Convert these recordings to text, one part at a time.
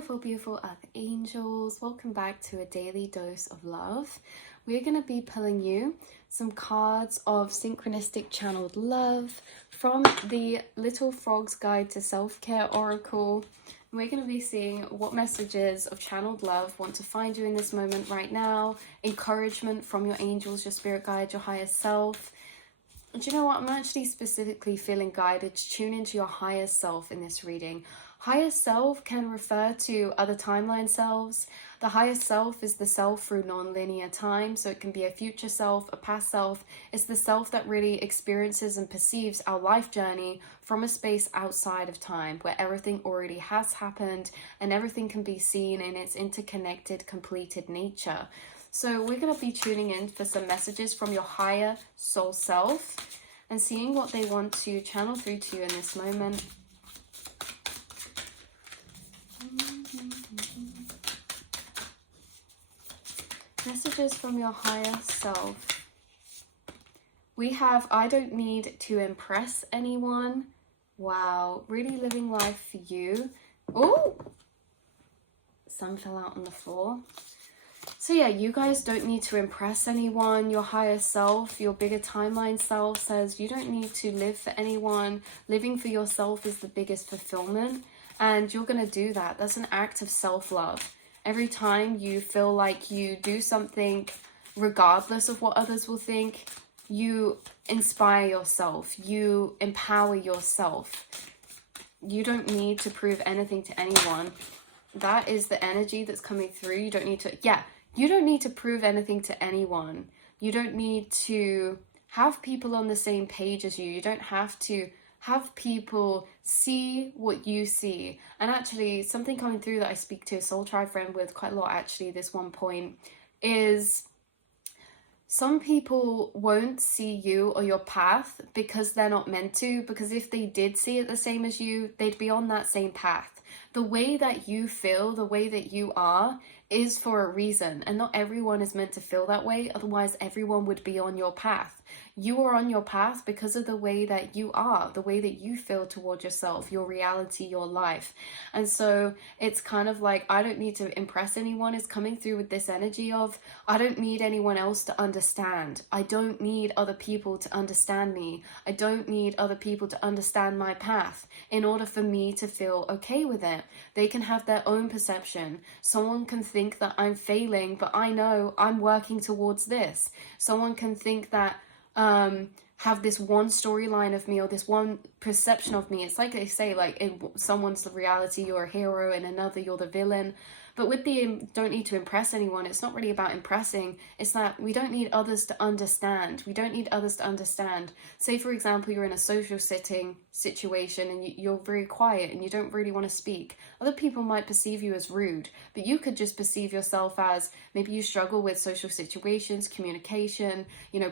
beautiful, beautiful Earth Angels. Welcome back to a daily dose of love. We're going to be pulling you some cards of synchronistic channeled love from the Little Frog's Guide to Self-Care Oracle. We're going to be seeing what messages of channeled love want to find you in this moment right now, encouragement from your angels, your spirit guide, your higher self. Do you know what? I'm actually specifically feeling guided to tune into your higher self in this reading. Higher self can refer to other timeline selves. The higher self is the self through non-linear time, so it can be a future self, a past self. It's the self that really experiences and perceives our life journey from a space outside of time, where everything already has happened and everything can be seen in its interconnected, completed nature. So we're going to be tuning in for some messages from your higher soul self and seeing what they want to channel through to you in this moment. Messages from your higher self. We have, I don't need to impress anyone. Wow, really living life for you. Oh, some fell out on the floor. So yeah, you guys don't need to impress anyone. Your higher self, your bigger timeline self says you don't need to live for anyone. Living for yourself is the biggest fulfillment, and you're going to do that. That's an act of self-love. Every time you feel like you do something regardless of what others will think, you inspire yourself, you empower yourself. You don't need to prove anything to anyone. That is the energy that's coming through. You don't need to, you don't need to prove anything to anyone. You don't need to have people on the same page as you. You don't have to have people see what you see. And actually, something coming through that I speak to a soul tribe friend with quite a lot actually this one point is some people won't see you or your path because they're not meant to, because if they did see it the same as you, they'd be on that same path. The way that you feel, the way that you are, is for a reason, and not everyone is meant to feel that way, otherwise everyone would be on your path. You are on your path because of the way that you are, the way that you feel toward yourself, your reality, your life. And so it's kind of like, I don't need to impress anyone is coming through with this energy of, I don't need anyone else to understand. I don't need other people to understand me. I don't need other people to understand my path in order for me to feel okay with it. They can have their own perception. Someone can think that I'm failing, but I know I'm working towards this. Someone can think that have this one storyline of me or this one perception of me. It's like they say, like in someone's the reality, you're a hero, and another you're the villain. But with the don't need to impress anyone, it's not really about impressing. It's that we don't need others to understand. We don't need others to understand. Say, for example, you're in a social situation and you're very quiet and you don't really want to speak. Other people might perceive you as rude, but you could just perceive yourself as maybe you struggle with social situations, communication,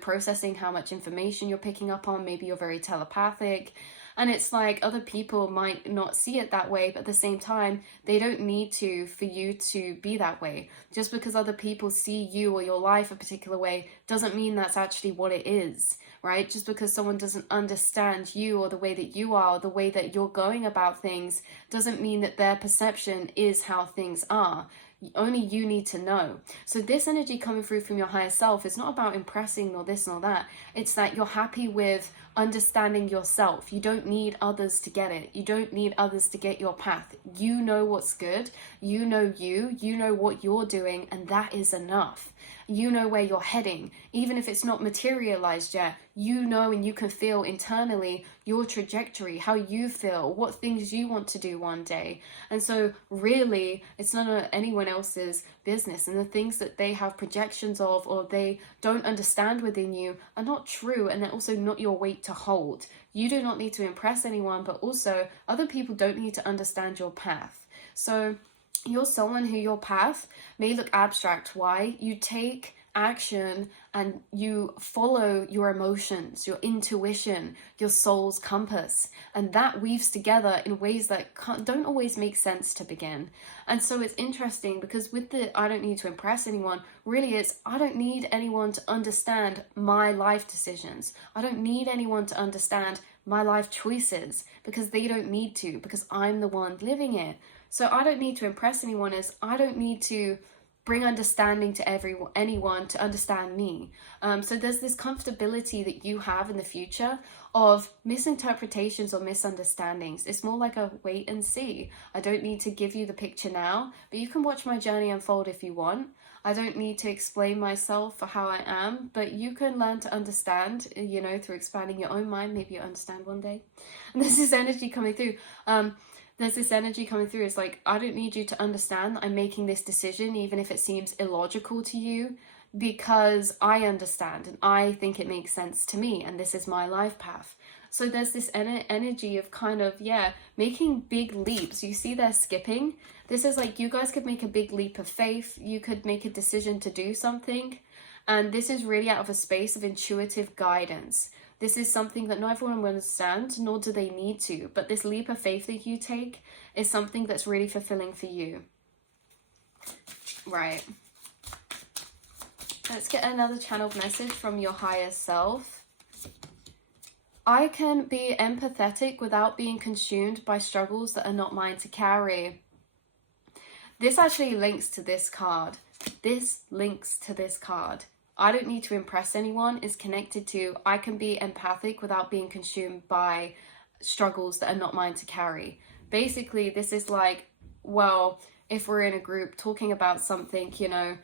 processing how much information you're picking up on. Maybe you're very telepathic. And it's like other people might not see it that way, but at the same time, they don't need to for you to be that way. Just because other people see you or your life a particular way doesn't mean that's actually what it is, right? Just because someone doesn't understand you or the way that you are, or the way that you're going about things, doesn't mean that their perception is how things are. Only you need to know. So this energy coming through from your higher self is not about impressing nor this nor that. It's that you're happy with understanding yourself. You don't need others to get it. You don't need others to get your path. You know what's good. You know what you're doing, and that is enough. You know where you're heading. Even if it's not materialized yet, you know and you can feel internally your trajectory, how you feel, what things you want to do one day. And so really, it's none of anyone else's business. And the things that they have projections of or they don't understand within you are not true, and they're also not your weight to hold. You do not need to impress anyone, but also other people don't need to understand your path. So you're someone who your path may look abstract. Why? You take action and you follow your emotions, your intuition, your soul's compass, and that weaves together in ways that don't always make sense to begin. And so it's interesting because with the I don't need to impress anyone, really it's I don't need anyone to understand my life decisions. I don't need anyone to understand my life choices because they don't need to, because I'm the one living it. So I don't need to impress anyone is I don't need to bring understanding to anyone to understand me. So there's this comfortability that you have in the future of misinterpretations or misunderstandings. It's more like a wait and see. I don't need to give you the picture now, but you can watch my journey unfold if you want. I don't need to explain myself for how I am, but you can learn to understand, you know, through expanding your own mind. Maybe you'll understand one day. And there's this energy coming through. It's like, I don't need you to understand that I'm making this decision, even if it seems illogical to you, because I understand and I think it makes sense to me, and this is my life path. So there's this energy of kind of, yeah, making big leaps. You see they're skipping. This is like, you guys could make a big leap of faith. You could make a decision to do something. And this is really out of a space of intuitive guidance. This is something that not everyone will understand, nor do they need to. But this leap of faith that you take is something that's really fulfilling for you. Right. Let's get another channeled message from your higher self. I can be empathetic without being consumed by struggles that are not mine to carry. This actually links to this card. This links to this card. I don't need to impress anyone is connected to I can be empathic without being consumed by struggles that are not mine to carry. Basically, this is like, well, if we're in a group talking about something, you know,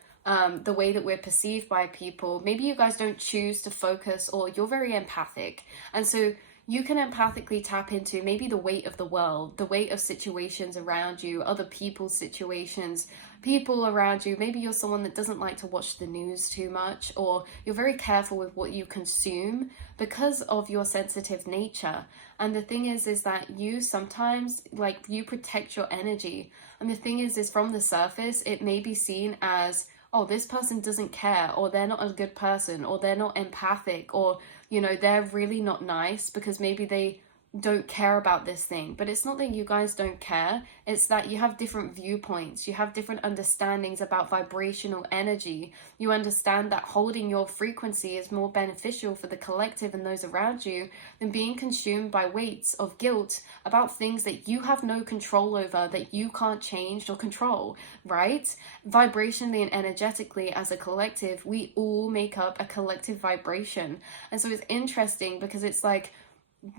the way that we're perceived by people, maybe you guys don't choose to focus, or you're very empathic. And so you can empathically tap into maybe the weight of the world, the weight of situations around you, other people's situations, people around you. Maybe you're someone that doesn't like to watch the news too much, or you're very careful with what you consume because of your sensitive nature. And the thing is that you sometimes, like, you protect your energy. And the thing is from the surface, it may be seen as, oh, this person doesn't care, or they're not a good person, or they're not empathic, or, you know, they're really not nice because maybe they don't care about this thing. But it's not that you guys don't care, it's that you have different viewpoints, you have different understandings about vibrational energy. You understand that holding your frequency is more beneficial for the collective and those around you than being consumed by weights of guilt about things that you have no control over, that you can't change or control, right? Vibrationally and energetically, as a collective, we all make up a collective vibration. And so it's interesting because it's like,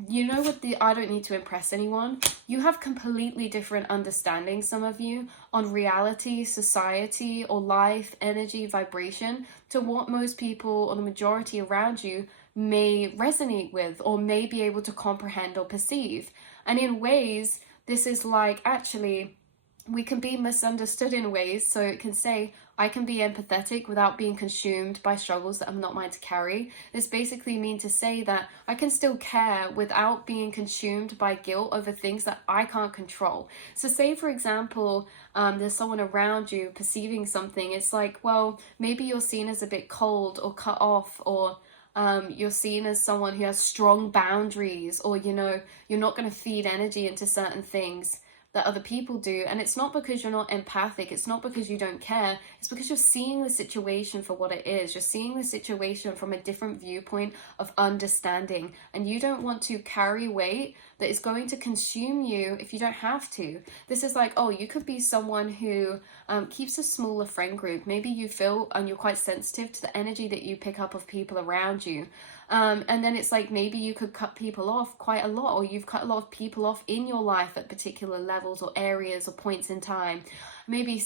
you know, with the I don't need to impress anyone, you have completely different understandings, some of you, on reality, society, or life, energy, vibration, to what most people or the majority around you may resonate with or may be able to comprehend or perceive. And in ways, this is like, actually, we can be misunderstood in ways. So it can say, I can be empathetic without being consumed by struggles that are not mine to carry. This basically means to say that I can still care without being consumed by guilt over things that I can't control. So say, for example, there's someone around you perceiving something. It's like, well, maybe you're seen as a bit cold or cut off, or you're seen as someone who has strong boundaries, or, you know, you're not going to feed energy into certain things that other people do. And it's not because you're not empathic, it's not because you don't care, it's because you're seeing the situation for what it is. You're seeing the situation from a different viewpoint of understanding, and you don't want to carry weight that is going to consume you if you don't have to. This is like, oh, you could be someone who keeps a smaller friend group. Maybe you feel and you're quite sensitive to the energy that you pick up of people around you. And then it's like, maybe you could cut people off quite a lot, or you've cut a lot of people off in your life at particular levels or areas or points in time. Maybe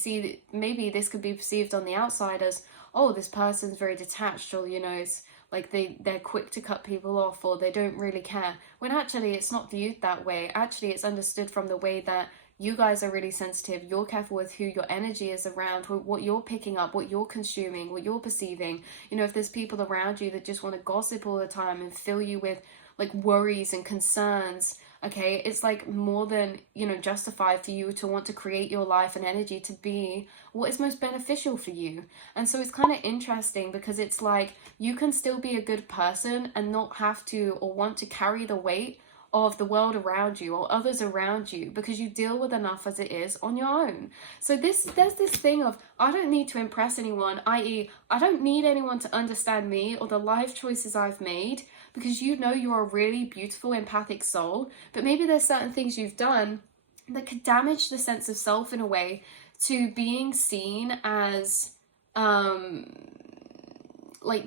this could be perceived on the outside as, oh, this person's very detached, or, you know, it's like they're quick to cut people off, or they don't really care. When actually it's not viewed that way. Actually, it's understood from the way that you guys are really sensitive. You're careful with who your energy is around, what you're picking up, what you're consuming, what you're perceiving. You know, if there's people around you that just want to gossip all the time and fill you with like worries and concerns, okay, it's like more than, you know, justified for you to want to create your life and energy to be what is most beneficial for you. And so it's kind of interesting because it's like, you can still be a good person and not have to or want to carry the weight of the world around you or others around you, because you deal with enough as it is on your own. So there's this thing of, I don't need to impress anyone, i.e. I don't need anyone to understand me or the life choices I've made, because you know you're a really beautiful empathic soul, but maybe there's certain things you've done that could damage the sense of self in a way to being seen as, like,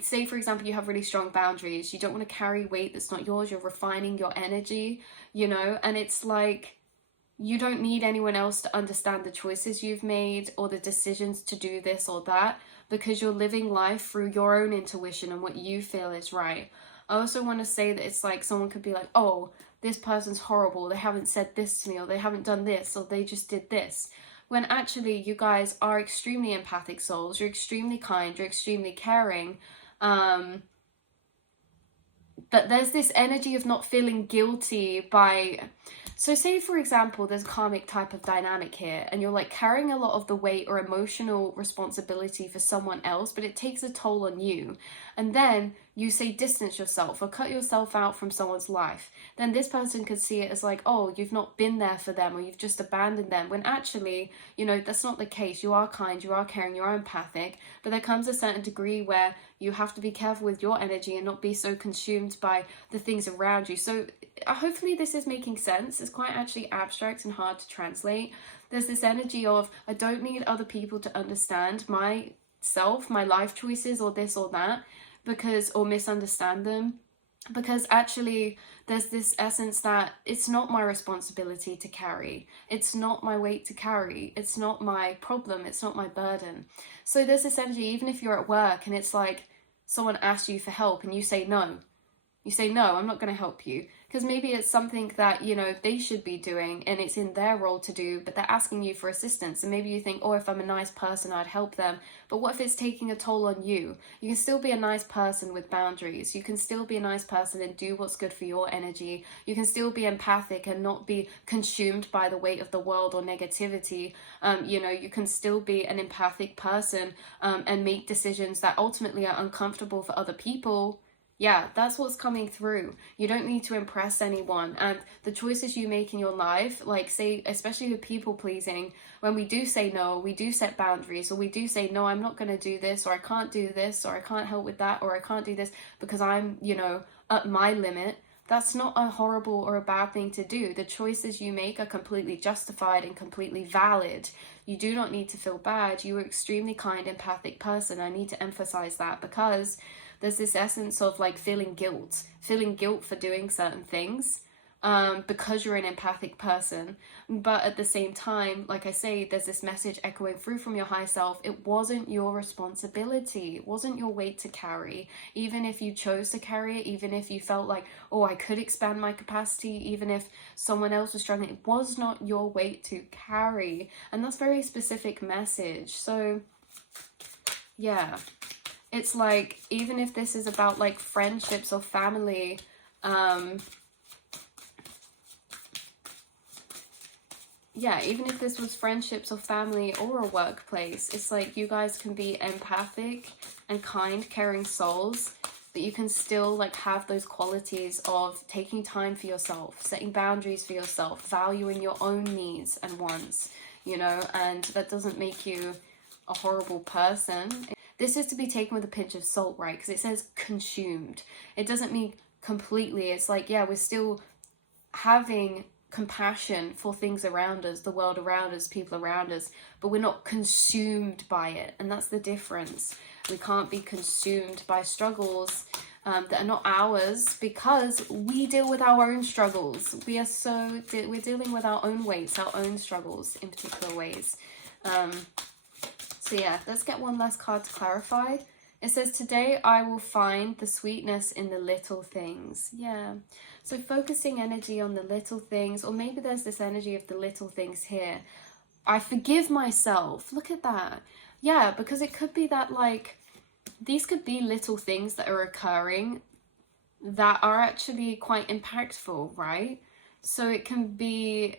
say for example, you have really strong boundaries, you don't want to carry weight that's not yours, you're refining your energy, you know, and it's like, you don't need anyone else to understand the choices you've made or the decisions to do this or that, because you're living life through your own intuition and what you feel is right. I also want to say that it's like someone could be like, oh, this person's horrible, they haven't said this to me, or they haven't done this, or they just did this. When actually you guys are extremely empathic souls, you're extremely kind, you're extremely caring. But there's this energy of not feeling guilty by... So say, for example, there's a karmic type of dynamic here, and you're like carrying a lot of the weight or emotional responsibility for someone else, but it takes a toll on you. And then you say distance yourself or cut yourself out from someone's life. Then this person could see it as like, oh, you've not been there for them, or you've just abandoned them. When actually, you know, that's not the case. You are kind, you are caring, you are empathic, but there comes a certain degree where you have to be careful with your energy and not be so consumed by the things around you. So hopefully this is making sense. It's quite actually abstract and hard to translate. There's this energy of, I don't need other people to understand myself, my life choices, or this or that, because, or misunderstand them, because actually there's this essence that it's not my responsibility to carry, it's not my weight to carry, it's not my problem, it's not my burden. So there's this energy, even if you're at work and it's like someone asks you for help and you say no, I'm not going to help you, because maybe it's something that, you know, they should be doing and it's in their role to do, but they're asking you for assistance. And maybe you think, oh, if I'm a nice person, I'd help them. But what if it's taking a toll on you? You can still be a nice person with boundaries. You can still be a nice person and do what's good for your energy. You can still be empathic and not be consumed by the weight of the world or negativity. You know, you can still be an empathic person and make decisions that ultimately are uncomfortable for other people. Yeah, that's what's coming through. You don't need to impress anyone. And the choices you make in your life, like say, especially with people pleasing, when we do say no, we do set boundaries, or we do say, no, I'm not going to do this, or I can't do this, or I can't help with that, or I can't do this because I'm, you know, at my limit. That's not a horrible or a bad thing to do. The choices you make are completely justified and completely valid. You do not need to feel bad. You are an extremely kind, empathic person. I need to emphasize that, because there's this essence of like feeling guilt for doing certain things because you're an empathic person. But at the same time, like I say, there's this message echoing through from your higher self. It wasn't your responsibility. It wasn't your weight to carry. Even if you chose to carry it, even if you felt like, oh, I could expand my capacity, even if someone else was struggling, it was not your weight to carry. And that's a very specific message. So yeah. It's like, even if this is about like friendships or family, yeah, even if this was friendships or family or a workplace, it's like you guys can be empathic and kind, caring souls, but you can still like have those qualities of taking time for yourself, setting boundaries for yourself, valuing your own needs and wants, you know, and that doesn't make you a horrible person. This is to be taken with a pinch of salt, right? Because it says consumed. It doesn't mean completely. It's like, yeah, we're still having compassion for things around us, the world around us, people around us, but we're not consumed by it. And that's the difference. We can't be consumed by struggles that are not ours, because we deal with our own struggles. We're dealing with our own weights, our own struggles in particular ways. So yeah, let's get one last card to clarify. It says, today I will find the sweetness in the little things. Yeah. So focusing energy on the little things, or maybe there's this energy of the little things here. I forgive myself. Look at that. Yeah, because it could be that like, these could be little things that are occurring that are actually quite impactful, right? So it can be,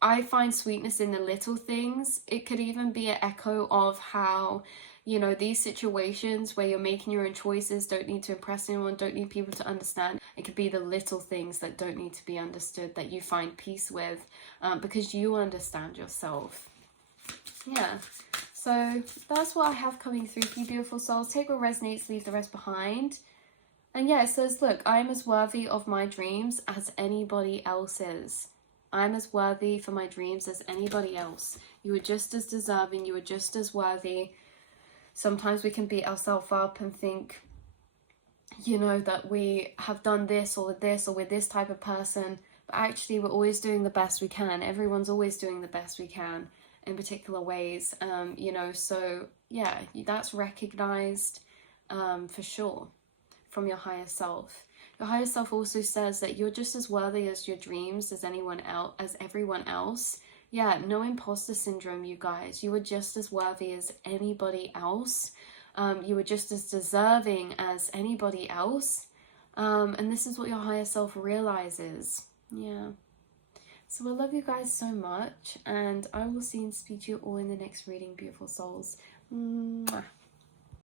I find sweetness in the little things. It could even be an echo of how, you know, these situations where you're making your own choices, don't need to impress anyone, don't need people to understand. It could be the little things that don't need to be understood that you find peace with because you understand yourself. Yeah, so that's what I have coming through for you, beautiful souls. Take what resonates, leave the rest behind. And yeah, it says, look, I am as worthy of my dreams as anybody else's. I'm as worthy for my dreams as anybody else. You are just as deserving. You are just as worthy. Sometimes we can beat ourselves up and think, you know, that we have done this or we're this type of person. But actually, we're always doing the best we can. Everyone's always doing the best we can in particular ways. You know, so yeah, that's recognized for sure from your higher self. Your higher self also says that you're just as worthy as your dreams as anyone else, as everyone else. Yeah, no imposter syndrome, you guys. You are just as worthy as anybody else. You are just as deserving as anybody else. And this is what your higher self realizes. Yeah. So I love you guys so much, and I will see and speak to you all in the next reading, beautiful souls. Mwah.